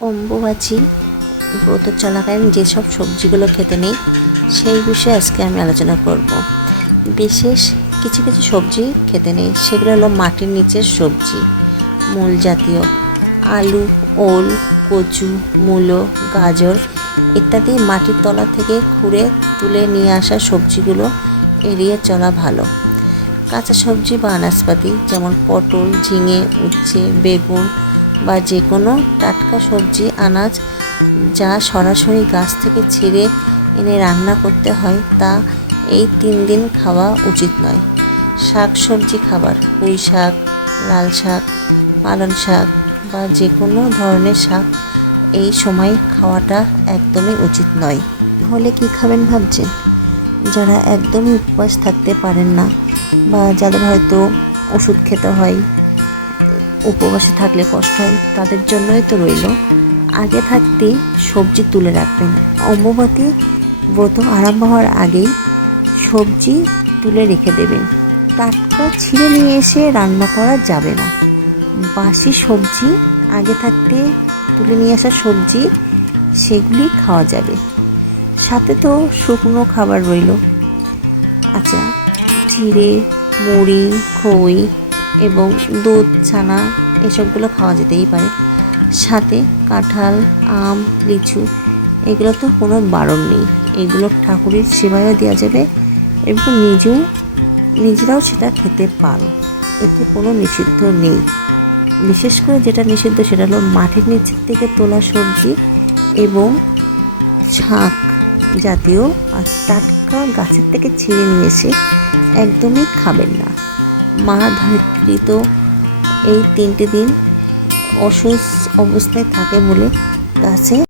অম্বুবাচী ব্রত চলাকালীন যেসব সবজিগুলো খেতে নেই সেই বিষয়ে আজকে আমি আলোচনা করব। বিশেষ কিছু কিছু সবজি খেতে নেই, সেগুলো হলো মাটির নিচের সবজি, মূল জাতীয়, আলু, ওল, কচু, মূলো, গাজর ইত্যাদি মাটির তলা থেকে খুঁড়ে তুলে নিয়ে আসা সবজিগুলো এড়িয়ে চলা ভালো। কাঁচা সবজি বা আনাজপাতি যেমন পটল, ঝিঙে, উচ্ছে, বেগুন বা যে কোনো টাটকা সবজি আনাজ যা সরাসরি গাছ থেকে ছিঁড়ে এনে রান্না করতে হয় তা এই 3 দিন খাওয়া উচিত নয়। শাক সবজি খাবার, পুঁই শাক, লাল শাক, পালং শাক বা যে কোনো ধরনের শাক এই সময় খাওয়াটা একদমই উচিত নয়। তাহলে কি খাবেন ভাবছেন? যারা একদমই উপবাস থাকতে পারেন না বা যাদের হয়তো ওষুধ খেতে হয়, উপবাসে থাকলে কষ্ট হয়, তাদের জন্যই তো রইল, আগে থাকতেই সবজি তুলে রাখবেন। অম্বুবাচী ব্রত আরম্ভ হওয়ার আগেই সবজি তুলে রেখে দেবেন। টাটকা ছিঁড়ে নিয়ে এসে রান্না করা যাবে না। বাসি সবজি আগে থাকতে তুলে নিয়ে আসা সবজি সেগুলি খাওয়া যাবে। সাথে তো শুকনো খাবার রইল। আচ্ছা, চিড়ে, মুড়ি, খই এবং দুধ, ছানা এসবগুলো খাওয়া যেতেই পারে। সাথে কাঁঠাল, আম, লিচু এগুলো তো কোনো বারণ নেই। এগুলো ঠাকুরের সেবায়ও দেওয়া যাবে এবং নিজেরাও সেটা খেতে পারো, এতে কোনো নিষিদ্ধ নেই। বিশেষ করে যেটা নিষিদ্ধ সেটা হলো মাটির নিচের থেকে তোলা সবজি এবং শাক জাতীয় আর টাটকা গাছের থেকে ছিঁড়ে নিয়ে এসে একদমই খাবেন না। মা ধরিত্রী তো এই 3টে দিন অসুস্থ অবস্থায় থাকে বলে গাছে